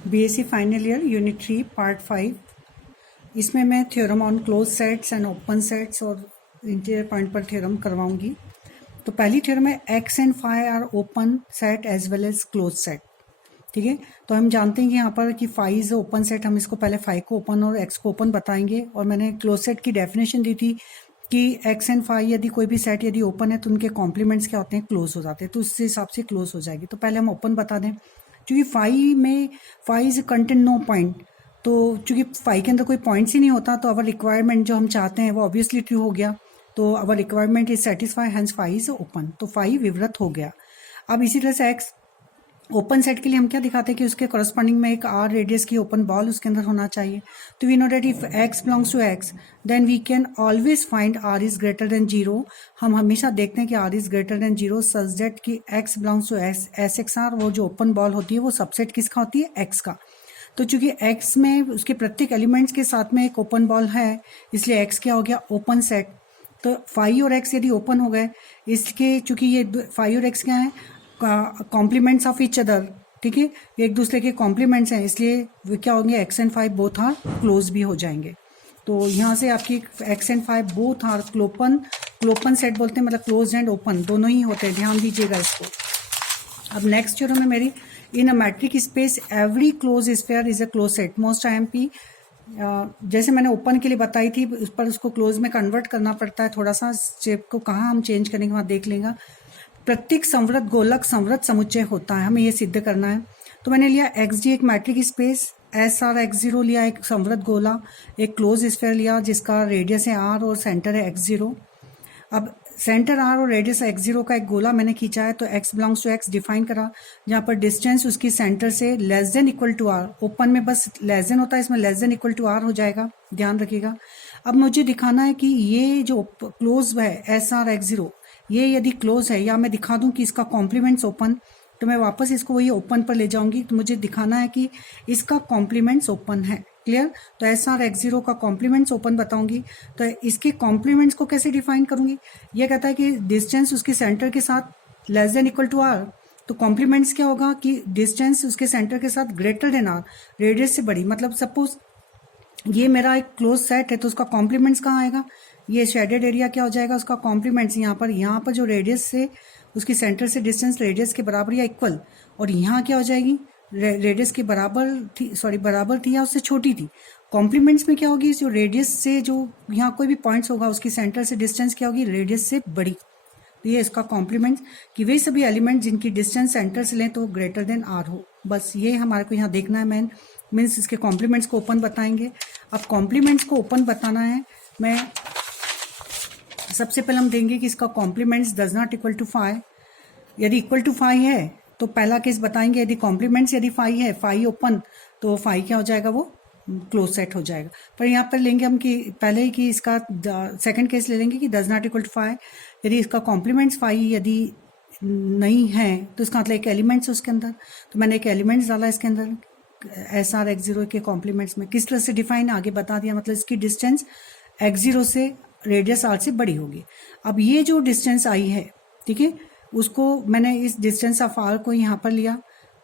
BSc final year unit 3 part 5। इसमें मैं theorem on close sets and open sets और interior point पर theorem करवाऊंगी। तो पहली थ्योरम है X and phi are open set as well as close set. ठीक है, तो हम जानते हैं कि यहाँ पर कि फाई इज ओपन सेट, हम इसको पहले फाई को ओपन और एक्स को ओपन बताएंगे। और मैंने क्लोज सेट की डेफिनेशन दी थी कि एक्स एंड फाई यदि कोई भी सेट यदि ओपन है तो उनके कॉम्प्लीमेंट्स क्या होते हैं, क्लोज हो जाते हैं। तो उस हिसाब से क्लोज हो जाएगी। तो पहले हम ओपन बता दें, क्योंकि phi is content no point. तो चूंकि फाई के अंदर कोई पॉइंट्स ही नहीं होता तो अवर रिक्वायरमेंट जो हम चाहते हैं वो ऑब्वियसली ट्रू हो गया। तो our requirement is satisfy, hence phi is open. तो फाई विवृत हो गया। अब इसी तरह से एक्स ओपन सेट के लिए हम क्या दिखाते हैं कि उसके करस्पॉन्डिंग में एक आर रेडियस की ओपन बॉल उसके अंदर होना चाहिए। तो we know that if x belongs to x then we can always find r is greater than zero. हम हमेशा देखते हैं कि r is greater than zero such that कि x belongs to s x r. वो जो open ball होती है वो सबसेट किसका होती है, एक्स का। तो चूंकि एक्स में उसके प्रत्येक एलिमेंट्स के साथ में एक ओपन बॉल है, इसलिए एक्स क्या हो गया, ओपन सेट। तो फाई और एक्स यदि ओपन हो गए, इसके चूंकि ये फाई और एक्स क्या है, कॉम्प्लीमेंट्स ऑफ ईच अदर। ठीक है, ये एक दूसरे के कॉम्प्लीमेंट्स हैं, इसलिए वो क्या होंगे, x and five both are close भी हो जाएंगे। तो यहाँ से आपकी x and five both are clopen, clopen set बोलते हैं, मतलब क्लोज एंड ओपन दोनों ही होते हैं, ध्यान दीजिएगा इसको। अब नेक्स्ट थ्योरम है मेरी, in a metric space every close sphere is a close set. Most IMP जैसे मैंने ओपन के लिए बताई थी, उस पर उसको क्लोज में कन्वर्ट करना पड़ता है। थोड़ा सा स्टेप को कहाँ हम चेंज करेंगे वहाँ देख लेंगे। प्रत्येक संवृत गोलक संवृत समुच्चय होता है, हमें ये सिद्ध करना है। तो मैंने लिया एक्स डी एक matric space, S R X zero लिया एक संवृत गोला, एक क्लोज स्फीयर लिया जिसका रेडियस है आर और सेंटर है एक्स जीरो। अब सेंटर आर और रेडियस एक्स जीरो का एक गोला मैंने खींचा है, तो X belongs to X define करा, जहाँ पर डिस्टेंस उसकी सेंटर से less than equal to R. Open में बस लेस देन होता है, इसमें less than equal to R हो जाएगा, ध्यान रखिएगा। अब मुझे दिखाना है कि ये जो क्लोज है एस आर एक्स जीरो, ये यदि क्लोज है, या मैं दिखा दूं कि इसका कॉम्प्लीमेंट्स ओपन, तो मैं वापस इसको वही ओपन पर ले जाऊंगी। तो मुझे दिखाना है कि इसका कॉम्प्लीमेंट्स ओपन है, क्लियर। तो एस आर एक्स जीरो का कॉम्प्लीमेंट्स ओपन बताऊंगी। तो इसके कॉम्प्लीमेंट्स को कैसे डिफाइन करूंगी, ये कहता है कि डिस्टेंस उसके सेंटर के साथ less than equal to R. तो कॉम्प्लीमेंट्स क्या होगा कि डिस्टेंस उसके सेंटर के साथ ग्रेटर देन आर, रेडियस से बड़ी। मतलब सपोज ये मेरा एक क्लोज सेट है, तो उसका कॉम्प्लीमेंट्स कहाँ आएगा, ये शेडेड एरिया क्या हो जाएगा, उसका कॉम्प्लीमेंट्स यहाँ पर जो रेडियस से उसकी सेंटर से डिस्टेंस रेडियस के बराबर या इक्वल, और यहाँ क्या हो जाएगी, रेडियस के बराबर थी, सॉरी बराबर थी या उससे छोटी थी। कॉम्प्लीमेंट्स में क्या होगी, जो रेडियस से जो यहाँ कोई भी पॉइंट्स होगा उसकी सेंटर से डिस्टेंस क्या होगी, रेडियस से बड़ी। तो ये इसका कॉम्प्लीमेंट्स कि वे सभी एलिमेंट जिनकी डिस्टेंस सेंटर से लें तो ग्रेटर देन आर हो। बस ये हमारे को यहाँ देखना है। मीन्स इसके कॉम्प्लीमेंट्स को ओपन बताएंगे। अब कॉम्प्लीमेंट्स को ओपन बताना है, मैं सबसे पहले हम देंगे कि इसका complements does not equal to five. यदि इक्वल टू फाइव है तो पहला केस बताएंगे, यदि कॉम्प्लीमेंट्स यदि फाइव है, फाइव ओपन, तो फाइव क्या हो जाएगा, वो क्लोज सेट हो जाएगा। पर यहाँ पर लेंगे हम कि पहले ही कि इसका सेकंड केस ले लेंगे कि does not equal to five. यदि इसका कॉम्प्लीमेंट्स फाइव यदि नहीं है तो इसका मतलब एक एलिमेंट्स उसके अंदर, तो मैंने एक एलिमेंट्स डाला इसके अंदर एस आर एक्स जीरो के कॉम्प्लीमेंट्स में। किस तरह से डिफाइन आगे बता दिया, मतलब इसकी डिस्टेंस एक्स जीरो से रेडियस आर से बड़ी होगी। अब ये जो डिस्टेंस आई है, ठीक है, उसको मैंने इस डिस्टेंस ऑफ आर को यहाँ पर लिया,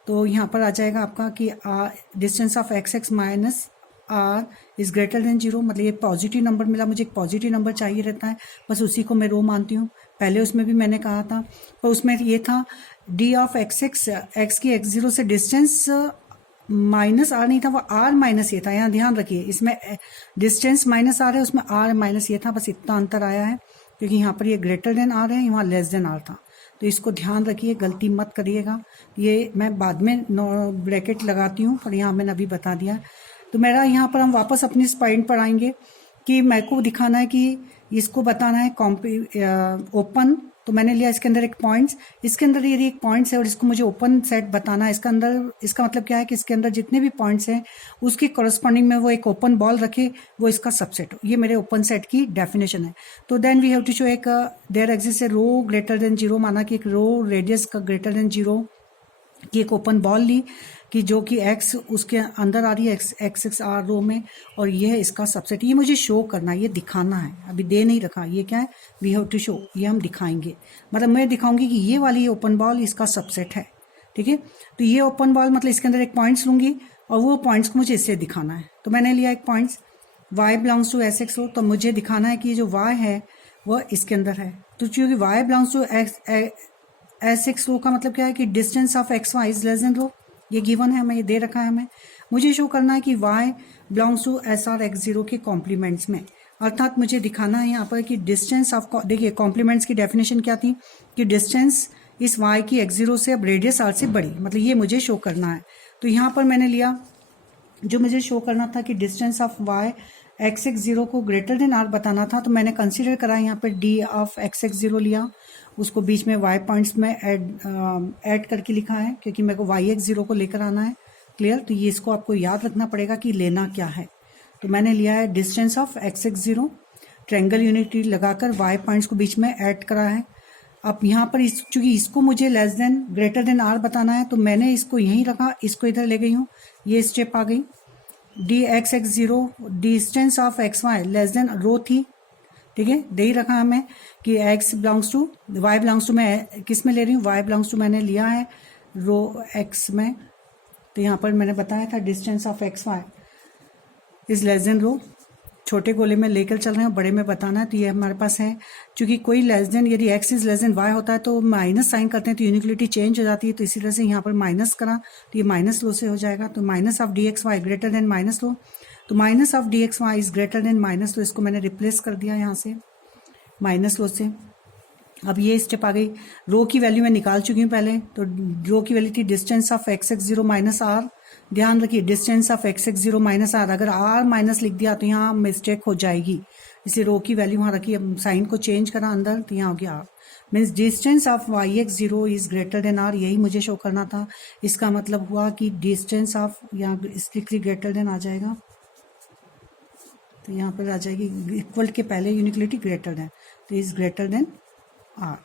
तो यहाँ पर आ जाएगा आपका कि distance of X X minus R is greater than zero. मतलब ये पॉजिटिव नंबर मिला, मुझे एक पॉजिटिव नंबर चाहिए रहता है, बस उसी को मैं रो मानती हूँ। पहले उसमें भी मैंने कहा था, पर उसमें ये था D of X x, x की एक्स जीरो से डिस्टेंस माइनस आर नहीं था, वो आर माइनस ये था। यहाँ ध्यान रखिए, इसमें डिस्टेंस माइनस आर है, उसमें आर माइनस ये था, बस इतना अंतर आया है, क्योंकि यहाँ पर ये ग्रेटर देन आर है, वहाँ लेस देन आर था। तो इसको ध्यान रखिए, गलती मत करिएगा। ये मैं बाद में ब्रैकेट लगाती हूँ, पर यहाँ मैंने अभी बता दिया। तो मेरा यहाँ पर हम वापस अपनी इस पॉइंट पर आएंगे कि मेरे को दिखाना है कि इसको बताना है ओपन। तो मैंने लिया इसके अंदर एक पॉइंट्स, इसके अंदर यदि एक पॉइंट्स है और इसको मुझे ओपन सेट बताना है, इसका अंदर इसका मतलब क्या है कि इसके अंदर जितने भी पॉइंट्स हैं उसके करस्पॉन्डिंग में वो एक ओपन बॉल रखे, वो इसका सबसेट हो। ये मेरे ओपन सेट की डेफिनेशन है। तो then we have to show एक there exist a rho greater than zero, माना कि एक रो रेडियस का ग्रेटर देन जीरो की एक ओपन बॉल ली कि जो कि एक्स उसके अंदर आ रही है, एक्स एक्स आर रो में, और ये है इसका सबसेट। ये मुझे शो करना है, ये दिखाना है, अभी दे नहीं रखा। ये क्या है, वी हैव टू शो, ये हम दिखाएंगे। मतलब मैं दिखाऊंगी कि ये वाली ओपन बॉल इसका सबसेट है, ठीक है। तो ये ओपन बॉल मतलब इसके अंदर एक पॉइंट्स लूंगी, और वो पॉइंट्स को मुझे इससे दिखाना है। तो मैंने लिया एक points y belongs to s x rho, तो मुझे दिखाना है कि जो y है वो इसके अंदर है। तो चूंकि y belongs to s x rho का मतलब क्या है कि distance of x y is less than rho, ये गिवन है हमें, ये दे रखा है हमें। मुझे शो करना है कि y belongs to S R X zero के कॉम्प्लीमेंट्स में, अर्थात मुझे दिखाना है यहाँ पर कि डिस्टेंस ऑफ, देखिए कॉम्प्लीमेंट्स की डेफिनेशन क्या थी कि डिस्टेंस इस y की एक्स जीरो से अब रेडियस r से बड़ी, मतलब ये मुझे शो करना है। तो यहाँ पर मैंने लिया, जो मुझे शो करना था कि distance of y x x zero को ग्रेटर देन r बताना था, तो मैंने कंसीडर करा यहाँ पर d of X x zero लिया, उसको बीच में y पॉइंट्स में ऐड करके लिखा है क्योंकि मेरे को y एक्स जीरो को लेकर आना है। क्लियर? तो ये इसको आपको याद रखना पड़ेगा कि लेना क्या है। तो मैंने लिया है distance of X x zero, triangle unity लगाकर y पॉइंट्स को बीच में ऐड करा है। अब यहाँ पर चूंकि इसको मुझे less than greater than r बताना है, तो मैंने इसको यहीं रखा, इसको इधर ले गई हूँ, ये स्टेप आ गई। D x x zero, distance of x y less than rho थी, ठीक है, दे ही रखा हमें कि x belongs to y belongs to, मैं किस में ले रही हूँ, y बिलोंग्स टू मैंने लिया है रो x में। तो यहाँ पर मैंने बताया था distance of x y is less than rho, छोटे गोले में लेकर चल रहे हैं, बड़े में बताना है। तो ये हमारे पास है, क्योंकि कोई लेस देन, यदि x is less then y होता है तो माइनस साइन करते हैं तो यूनिक्लिटी चेंज हो जाती है, तो इसी तरह से यहाँ पर माइनस करा तो ये माइनस लो से हो जाएगा। तो minus of d x y greater than minus लो, तो minus of d x y is greater than minus, तो इसको मैंने रिप्लेस कर दिया यहाँ से माइनस लो से। अब ये स्टेप आ गई, रो की वैल्यू मैं निकाल चुकी हूँ पहले, तो रो की वैल्यू थी distance of X x zero minus R. ध्यान रखिए distance of X x zero minus R, अगर आर माइनस लिख दिया तो यहाँ मिस्टेक हो जाएगी, इसलिए रो की वैल्यू वहाँ रखी, अब साइन को चेंज करा अंदर, तो यहाँ हो गया R. Means distance of Y X zero is greater than R, यही मुझे शो करना था। इसका मतलब हुआ कि डिस्टेंस ऑफ, यहाँ स्ट्रिक्टली ग्रेटर देन आ जाएगा, तो यहाँ पर आ जाएगी इक्वल के पहले यूनिक्लिटी ग्रेटर देन, तो इज ग्रेटर देन आर।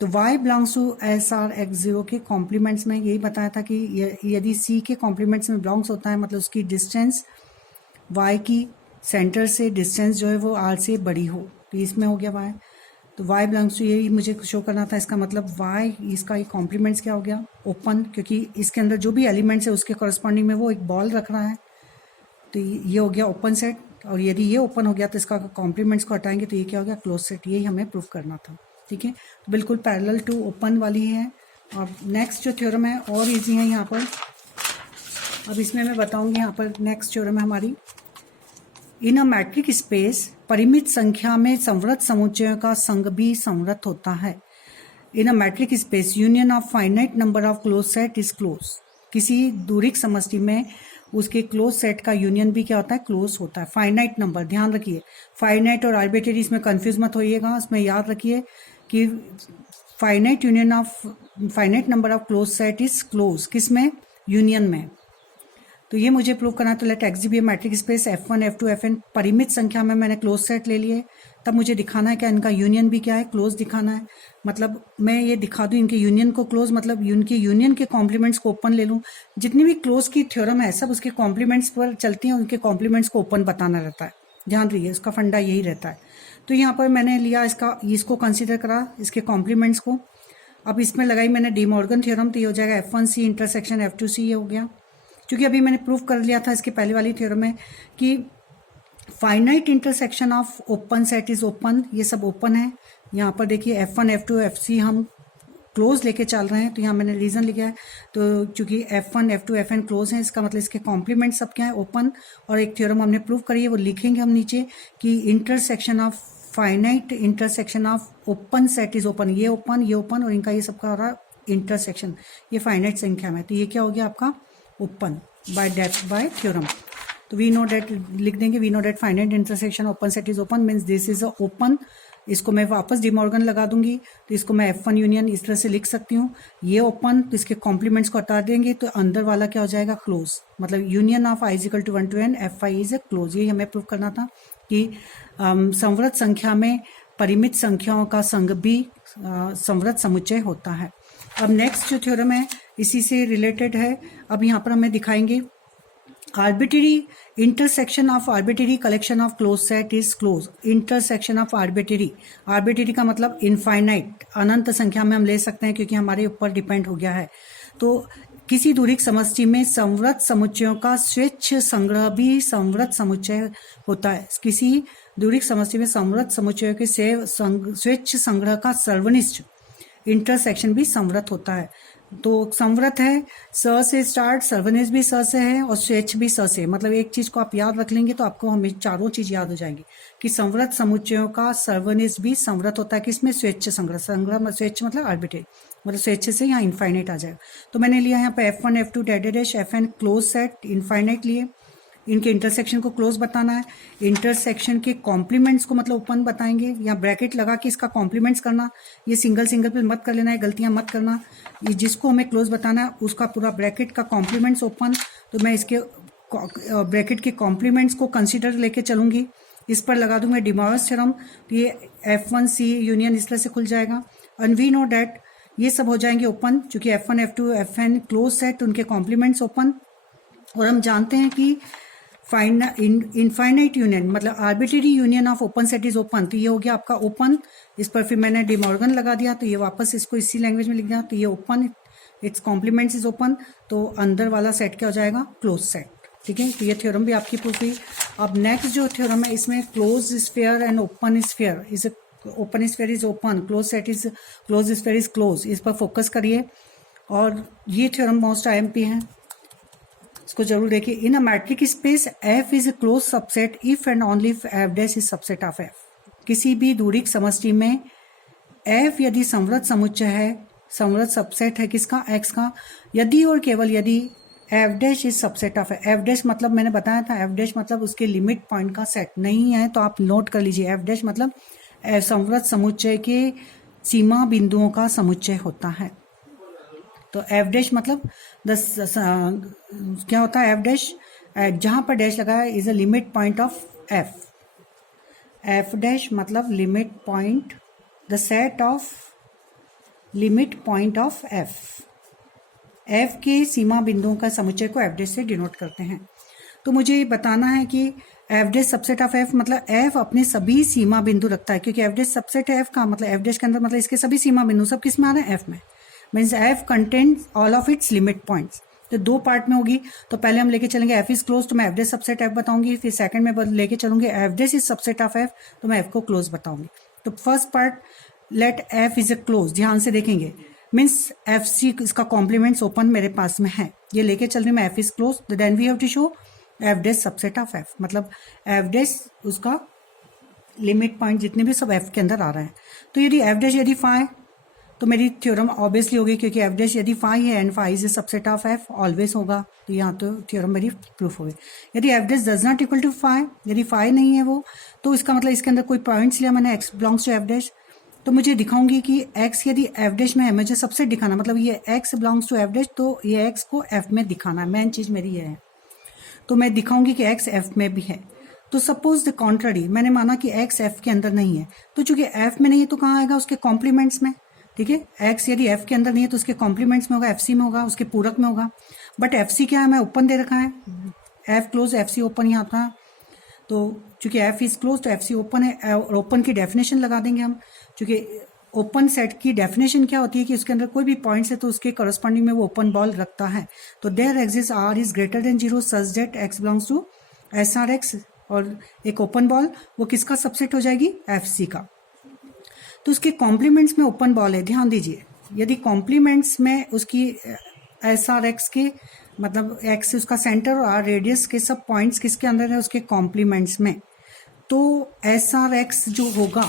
तो y belongs to S R X zero के कॉम्प्लीमेंट्स में यही बताया था कि यदि c के कॉम्प्लीमेंट्स में बिलोंग्स होता है, मतलब उसकी डिस्टेंस y की सेंटर से डिस्टेंस जो है वो r से बड़ी हो, तो इसमें हो गया y। तो y बिलोंग्स टू, यही मुझे शो करना था। इसका मतलब y, इसका एक कॉम्प्लीमेंट्स क्या हो गया, ओपन, क्योंकि इसके अंदर जो भी एलिमेंट्स है उसके कॉरस्पॉन्डिंग में वो एक बॉल रख रहा है, तो ये हो गया ओपन सेट। और यदि ये ओपन हो गया तो इसका कॉम्प्लीमेंट्स को हटाएंगे तो ये क्या हो गया, क्लोज सेट। यही हमें प्रूफ करना था, ठीक है। तो बिल्कुल पैरेलल टू ओपन वाली है। और नेक्स्ट जो थ्योरम है और इजी है यहाँ पर, अब इसमें मैं बताऊंगी। यहाँ पर नेक्स्ट थ्योरम है हमारी, इन अ मैट्रिक स्पेस परिमित संख्या में संवृत समुच्चयों का संघ भी संवृत होता है। In a metric space union of finite number of close set is close, किसी दूरिक समष्टि में उसके क्लोज सेट का यूनियन भी क्या होता है, क्लोज होता है। फाइनाइट नंबर, ध्यान रखिए फाइनाइट और आर्बिट्रेरी इसमें कंफ्यूज मत होइएगा, इसमें याद रखिए कि finite union of finite number of close set is close, किस में, यूनियन में। तो ये मुझे प्रूव करना है। तो let X be metric space F1 F2 Fn, परिमित संख्या में मैंने क्लोज सेट ले लिए, तब मुझे दिखाना है क्या, इनका यूनियन भी क्या है, क्लोज दिखाना है। मतलब मैं ये दिखा दूं इनके यूनियन को क्लोज, मतलब उनके यूनियन के कॉम्प्लीमेंट्स को ओपन ले लूं। जितनी भी क्लोज की थ्योरम है सब उसके कॉम्प्लीमेंट्स पर चलती हैं, उनके कॉम्प्लीमेंट्स को ओपन बताना रहता है, ध्यान रखिए उसका फंडा यही रहता है। तो यहाँ पर मैंने लिया इसको कंसिडर करा, इसके कॉम्प्लीमेंट्स को। अब इसमें लगाई मैंने डी मॉर्गन थ्योरम, तो ये हो जाएगा F1C इंटरसेक्शन F2C, ये हो गया। क्योंकि अभी मैंने प्रूफ कर लिया था इसके पहले वाली थ्योरम में कि finite intersection of open set is open, ये सब ओपन है। यहाँ पर देखिए F1 F2 FC हम क्लोज लेके चल रहे हैं, तो यहाँ मैंने रीजन लिखा है। तो चूंकि F1 F2 Fn क्लोज है, इसका मतलब इसके कॉम्प्लीमेंट सब क्या है, ओपन। और एक थ्योरम हमने प्रूव करी है, वो लिखेंगे हम नीचे कि intersection of finite intersection of open set is open, ये ओपन और इनका ये सबका हो रहा है इंटरसेक्शन, ये फाइनाइट संख्या में, तो ये क्या हो गया आपका ओपन बाय थ्योरम। तो वी नो डेट लिख देंगे, we know that finite intersection open set is open means this is a open. इसको मैं वापस डिमॉर्गन लगा दूंगी, तो इसको मैं F1 यूनियन इस तरह से लिख सकती हूँ, ये ओपन, तो इसके कॉम्प्लीमेंट्स को हटा देंगे तो अंदर वाला क्या हो जाएगा, क्लोज। मतलब union of i equal to 1 to n Fi is a close. यही हमें प्रूव करना था कि संवृत संख्या में परिमित संख्याओं का संघ भी संवृत समुच्चय होता है। अब नेक्स्ट जो थ्योरम है इसी से रिलेटेड है। अब यहाँ पर हमें दिखाएंगे arbitrary intersection of arbitrary collection of close set is close. Intersection of arbitrary का मतलब इनफाइनाइट, अनंत संख्या में हम ले सकते हैं क्योंकि हमारे ऊपर डिपेंड हो गया है। तो किसी दूरिक समष्टि में संवृत समुच्चयों का स्वेच्छ संग्रह भी संवृत समुच्चय होता है। किसी दूरिक समष्टि में संवृत समुच्चयों के स्वेच्छ संग्रह का सर्वनिष्ठ इंटरसेक्शन भी संवृत होता है। तो संवृत है स से स्टार्ट, सर्वनिष्ठ भी स से है और स्वेच्छ भी स से। मतलब एक चीज को आप याद रख लेंगे तो आपको हमें चारों चीज याद हो जाएंगी कि संवृत समुच्चयों का सर्वनिष्ठ भी संवृत होता है। किसमें? स्वेच्छ संग्रह। संग्रह स्वेच्छ मतलब आर्बिट्रेरी, मतलब स्वेच्छ से यहाँ इनफाइनाइट आ जाएगा। तो मैंने लिया यहाँ पे F1 F2 dash dash Fn close set infinite लिए। इनके इंटरसेक्शन को क्लोज बताना है। इंटरसेक्शन के कॉम्प्लीमेंट्स को मतलब ओपन बताएंगे, या ब्रैकेट लगा के इसका कॉम्प्लीमेंट्स करना। ये सिंगल सिंगल पे मत कर लेना है, गलतियां मत करना। ये जिसको हमें क्लोज बताना है उसका पूरा ब्रैकेट का कॉम्प्लीमेंट्स ओपन। तो मैं इसके ब्रैकेट के कॉम्प्लीमेंट्स को कंसिडर लेके चलूंगी। इस पर लगा दूंगा डी मॉर्गन्स थ्योरम। तो ये F1C यूनियन इस तरह से खुल जाएगा। एंड वी नो डैट ये सब हो जाएंगे ओपन, चूंकि F1 F2 Fn close set, उनके कॉम्प्लीमेंट्स ओपन। और हम जानते हैं कि इनफाइनाइट यूनियन मतलब arbitrary union of open set is open. तो ये हो गया आपका ओपन। इस पर फिर मैंने डी मॉर्गन लगा दिया, तो ये वापस इसको इसी लैंग्वेज में लिख दिया। तो ये open, it's complements is open. तो अंदर वाला सेट क्या हो जाएगा? Close set. ठीक है, तो ये थ्योरम भी आपकी प्रूफ हुई। अब नेक्स्ट जो थ्योरम है इसमें close sphere and open sphere is open sphere is open, close set is close sphere is close. इस पर फोकस करिए और ये थ्योरम मोस्ट IMP है, इसको जरूर देखिए। In a metric space F is a close subset if and only if F dash is subset of F। किसी भी दूरिक समष्टि में F यदि संवृत समुच्चय है, संवृत सबसेट है किसका? X का, यदि और केवल यदि F dash is subset of F dash मतलब मैंने बताया था F डैश मतलब उसके लिमिट पॉइंट का सेट नहीं है, तो आप नोट कर लीजिए। F डैश मतलब संवृत समुच्चय के सीमा बिंदुओं का समुच्चय होता है। तो F डैश मतलब क्या होता है? F डैश जहां पर डैश लगा है is a limit point of F। F dash मतलब limit point, the set of limit point of F। F के सीमा बिंदुओं का समुच्चय को F डैश से डिनोट करते हैं। तो मुझे ये बताना है कि F dash subset of F मतलब F अपने सभी सीमा बिंदु रखता है, क्योंकि F डैश सबसेट है F का, मतलब F डैश के अंदर मतलब इसके सभी सीमा बिंदु सब किस में आ रहे हैं? F में। Means F contains all of its limit points. तो दो पार्ट में होगी। तो पहले हम लेके चलेंगे F इज क्लोज, तो मैं F डैश सबसेट F बताऊंगी। फिर सेकंड में लेके चलूंगी F dash is subset of F, तो मैं F को क्लोज बताऊंगी। तो first part let F is a close, ध्यान से देखेंगे। मीन्स FC इसका कॉम्प्लीमेंट्स ओपन मेरे पास में है, ये लेके चल रही मैं F इज क्लोज। तो then we have to show F dash subset of F, मतलब F डैश उसका लिमिट पॉइंट जितने भी सब F के अंदर आ रहे हैं। तो यदि F डैश यदि फाई, तो मेरी थ्योरम ऑब्वियसली होगी, क्योंकि F डैश यदि फाई है and phi is a subset of F always होगा। तो यहाँ तो थ्योरम मेरी प्रूफ हो गई। यदि F dash does not equal to phi, यदि फाई नहीं है वो, तो इसका मतलब इसके अंदर कोई पॉइंट्स लिया मैंने X belongs to F dash, तो मुझे दिखाऊंगी कि X यदि F डैश में है, मुझे सबसे दिखाना मतलब ये X belongs to F dash, तो ये X को F में दिखाना है। मेन चीज मेरी ये है। तो मैं दिखाऊंगी कि X F में भी है। तो सपोज द कॉन्ट्ररी, मैंने माना कि X F के अंदर नहीं है, तो चूंकि F में नहीं है तो कहाँ आएगा? उसके कॉम्प्लीमेंट्स में। ठीक है, X यदि F के अंदर नहीं है तो उसके कॉम्प्लीमेंट्स में होगा, FC में होगा, उसके पूरक में होगा। बट FC क्या है? मैं ओपन दे रखा है, F क्लोज FC ओपन यहाँ था। तो चूंकि F इज क्लोज तो FC ओपन है, और ओपन की डेफिनेशन लगा देंगे हम। चूंकि ओपन सेट की डेफिनेशन क्या होती है कि उसके अंदर कोई भी पॉइंट्स है तो उसके करस्पॉन्डिंग में वो ओपन बॉल रखता है। तो there exist R is greater than 0 such that X belongs to SRX, और एक ओपन बॉल वो किसका सबसेट हो जाएगी? FC का। तो उसके कॉम्प्लीमेंट्स में ओपन बॉल है, ध्यान दीजिए। यदि कॉम्प्लीमेंट्स में उसकी SRX के मतलब X उसका सेंटर और R रेडियस के सब पॉइंट्स किसके अंदर है? उसके कॉम्प्लीमेंट्स में। तो SRX जो होगा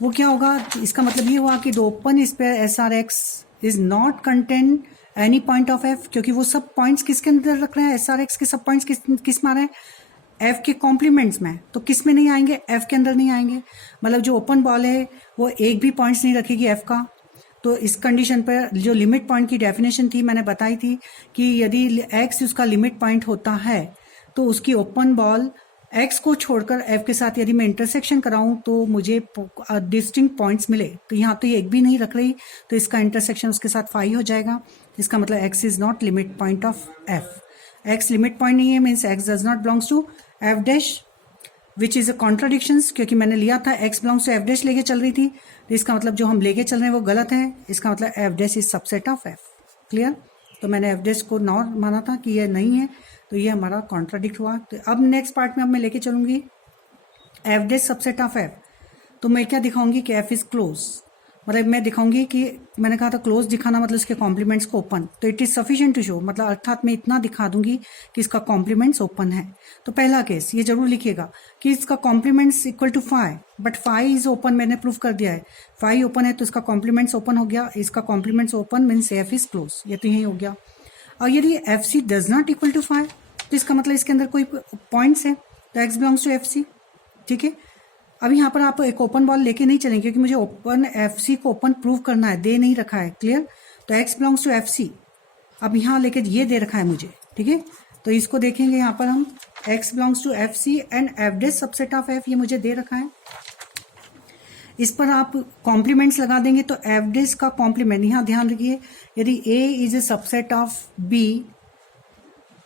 वो क्या होगा? इसका मतलब ये हुआ कि the open spare SRX is not contain any point of F, क्योंकि वो सब पॉइंट्स किसके अंदर रख रहे हैं? SRX के सब पॉइंट्स किस में आ रहे हैं? F के कॉम्प्लीमेंट्स में। तो किस में नहीं आएंगे? F के अंदर नहीं आएंगे। मतलब जो ओपन बॉल है वो एक भी पॉइंट्स नहीं रखेगी F का। तो इस कंडीशन पर जो लिमिट पॉइंट की डेफिनेशन थी मैंने बताई थी कि यदि X उसका लिमिट पॉइंट होता है तो उसकी ओपन बॉल X को छोड़कर F के साथ यदि मैं इंटरसेक्शन कराऊं तो मुझे डिस्टिंक्ट पॉइंट्स मिले। तो यहाँ तो ये एक भी नहीं रख रही, तो इसका इंटरसेक्शन उसके साथ फाई हो जाएगा। इसका मतलब X is not limit point of F। X limit point नहीं है, means X does not belongs to F dash, which is a contradictions, क्योंकि मैंने लिया था X belongs to F dash लेके चल रही थी। तो इसका मतलब जो हम लेके चल रहे हैं वो गलत है। इसका मतलब F dash is subset of F। Clear? तो मैंने एफ डैश को नॉट माना था कि ये नहीं है, तो ये हमारा कॉन्ट्राडिक्ट हुआ। तो अब नेक्स्ट पार्ट में अब मैं लेके चलूंगी F dash subset of F. तो मैं क्या दिखाऊंगी कि एफ इज क्लोज, मतलब मैं दिखाऊंगी कि मैंने कहा था क्लोज दिखाना मतलब इसके कॉम्प्लीमेंट्स को ओपन, तो it is sufficient to show, मतलब अर्थात मैं इतना दिखा दूंगी कि इसका कॉम्प्लीमेंट्स ओपन है। तो पहला केस ये जरूर लिखिएगा कि इसका complements equal to 5, but 5 is open, मैंने प्रूफ कर दिया है 5 ओपन है, तो इसका कॉम्प्लीमेंट्स ओपन हो गया। इसका complements open means F is close, ये तो यही हो गया। और यदि F C does not equal to 5, तो इसका मतलब इसके अंदर कोई पॉइंट्स है, तो X belongs to F C. ठीक है, अब यहाँ पर आप एक ओपन बॉल लेके नहीं चलेंगे क्योंकि मुझे ओपन एफ सी को ओपन प्रूव करना है, दे नहीं रखा है, क्लियर। तो X belongs to F C, अब यहाँ लेके ये दे रखा है मुझे, ठीक है। तो इसको देखेंगे यहाँ पर हम X belongs to F C and F dash subset of F, ये मुझे दे रखा है। इस पर आप कॉम्प्लीमेंट्स लगा देंगे तो एफ डैश का कॉम्प्लीमेंट, यहाँ ध्यान रखिए, यदि A is a subset of B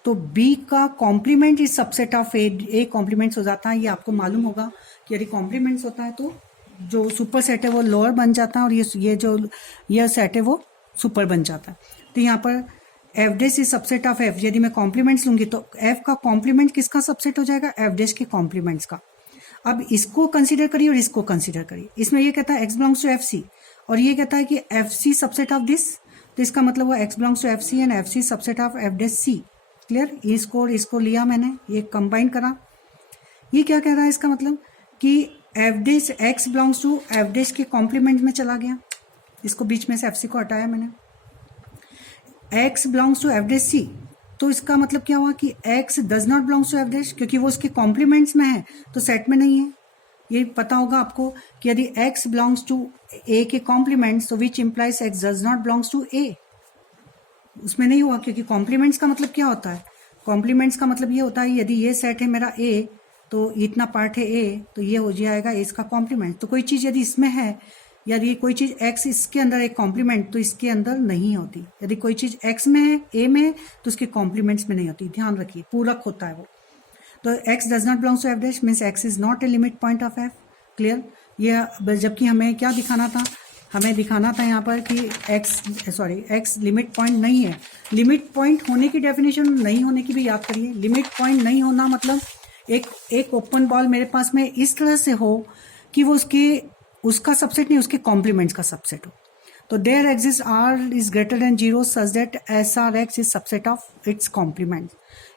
तो बी का complement is subset of A complements हो जाता है। ये आपको मालूम होगा कि यदि कॉम्प्लीमेंट्स होता है तो जो सुपर सेट है वो लोअर बन जाता है और ये जो यह सेट है वो सुपर बन जाता है। तो यहाँ पर F dash is subset of F, यदि मैं कॉम्प्लीमेंट्स लूंगी तो एफ का कॉम्प्लीमेंट किसका सबसेट हो जाएगा, एफ डैश के कॉम्प्लीमेंट्स का। अब इसको कंसीडर करिए और इसको कंसीडर करिए, इसमें ये कहता है X belongs to F C और ये कहता है कि F C subset of this, तो इसका मतलब वो X belongs to F C and F C subset of F dash C, clear. इसको लिया मैंने, ये कंबाइन करा। ये क्या कह रहा है, इसका मतलब कि F dash X belongs to F dash के कॉम्प्लीमेंट में चला गया, इसको बीच में से एफ सी को हटाया मैंने, X belongs to F dash C. तो इसका मतलब क्या हुआ कि X does not belongs to F dash, क्योंकि वो उसके कॉम्प्लीमेंट्स में है तो सेट में नहीं है। ये पता होगा आपको कि यदि एक्स बिलोंग्स टू ए के कॉम्प्लीमेंट्स तो which implies X does not belongs to A, उसमें नहीं हुआ, क्योंकि कॉम्प्लीमेंट्स का मतलब क्या होता है, कॉम्प्लीमेंट्स का मतलब ये होता है यदि ये सेट है मेरा ए तो इतना पार्ट है ए, तो ये हो जाएगा इसका कॉम्प्लीमेंट। तो कोई चीज़ यदि इसमें है, यदि कोई चीज़ एक्स इसके अंदर एक कॉम्प्लीमेंट तो इसके अंदर नहीं होती, यदि कोई चीज़ एक्स में है ए में है तो उसके कॉम्प्लीमेंट्स में नहीं होती, ध्यान रखिए, पूरक होता है वो। तो X does not belongs to F dash means X is not a limit point of F, clear. ये जबकि हमें क्या दिखाना था, हमें दिखाना था यहाँ पर कि एक्स लिमिट पॉइंट नहीं है। लिमिट पॉइंट होने की डेफिनेशन, नहीं होने की भी याद करिए। लिमिट पॉइंट नहीं होना मतलब एक ओपन बॉल मेरे पास में इस तरह से हो कि वो उसका सबसेट नहीं, उसके कॉम्प्लीमेंट्स का सबसेट हो। तो there exist R is greater than 0 such that S R X is subset of its complement.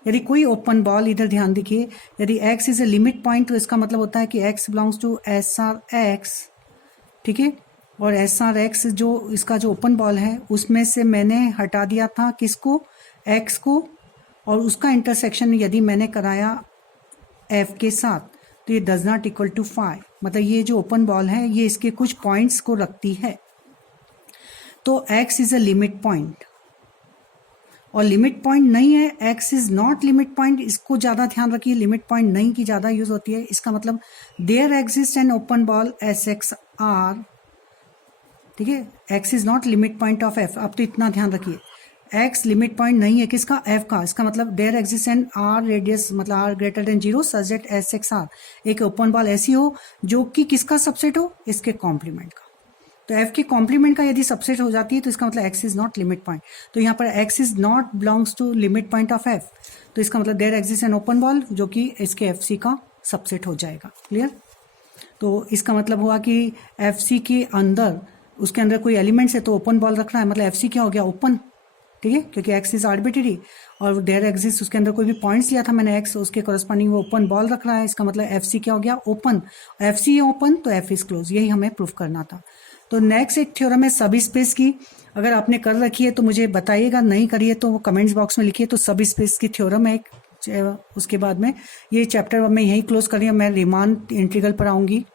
यदि कोई ओपन बॉल, इधर ध्यान दीजिए, यदि X is a limit point तो इसका मतलब होता है कि x belongs to S R X, ठीक है। और एस आर एक्स जो इसका जो ओपन बॉल है उसमें से मैंने हटा दिया था किसको, एक्स को, और उसका इंटरसेक्शन यदि मैंने कराया एफ के साथ तो ये डज नॉट इक्वल टू 5, मतलब ये जो ओपन बॉल है ये इसके कुछ पॉइंट्स को रखती है। तो x is a limit point और लिमिट पॉइंट नहीं है, X is not limit point, इसको ज़्यादा ध्यान रखिए, लिमिट पॉइंट नहीं की ज़्यादा यूज होती है। इसका मतलब there exist an open ball S x R, ठीक है, X is not limit point of F. अब तो इतना ध्यान रखिए, एक्स लिमिट पॉइंट नहीं है किसका, एफ का। इसका मतलब there exist an R radius, मतलब R greater than 0 such that S x R, एक ओपन बॉल ऐसी हो जो कि किसका सबसेट हो, इसके कॉम्प्लीमेंट का। तो एफ के कॉम्प्लीमेंट का यदि सबसेट हो जाती है तो इसका मतलब X is not limit point. तो यहाँ पर X is not belongs to limit point of F, तो इसका मतलब there exist an open ball जो कि इसके एफ सी का सबसेट हो जाएगा, क्लियर। तो इसका मतलब हुआ कि एफ सी के अंदर, उसके अंदर कोई एलिमेंट्स है तो ओपन बॉल रख रहा है, मतलब एफ सी क्या हो गया, ओपन, ठीक है, क्योंकि एक्स इज आर्बिट्रेरी और देयर एग्जिस्ट, उसके अंदर कोई भी पॉइंट्स लिया था मैंने एक्स, उसके करस्पॉन्डिंग वो ओपन बॉल रख रहा है, इसका मतलब एफ सी क्या हो गया, ओपन। एफ सी ओपन तो एफ इज क्लोज, यही हमें प्रूफ करना था। तो नेक्स्ट एक थ्योरम है सब स्पेस की, अगर आपने कर रखी है तो मुझे बताइएगा, नहीं करिए तो वो कमेंट्स बॉक्स में लिखिए। तो सब स्पेस की थ्योरम है एक, उसके बाद में ये चैप्टर मैं यही क्लोज कर रही हूँ, मैं रीमान इंटीग्रल पर आऊँगी।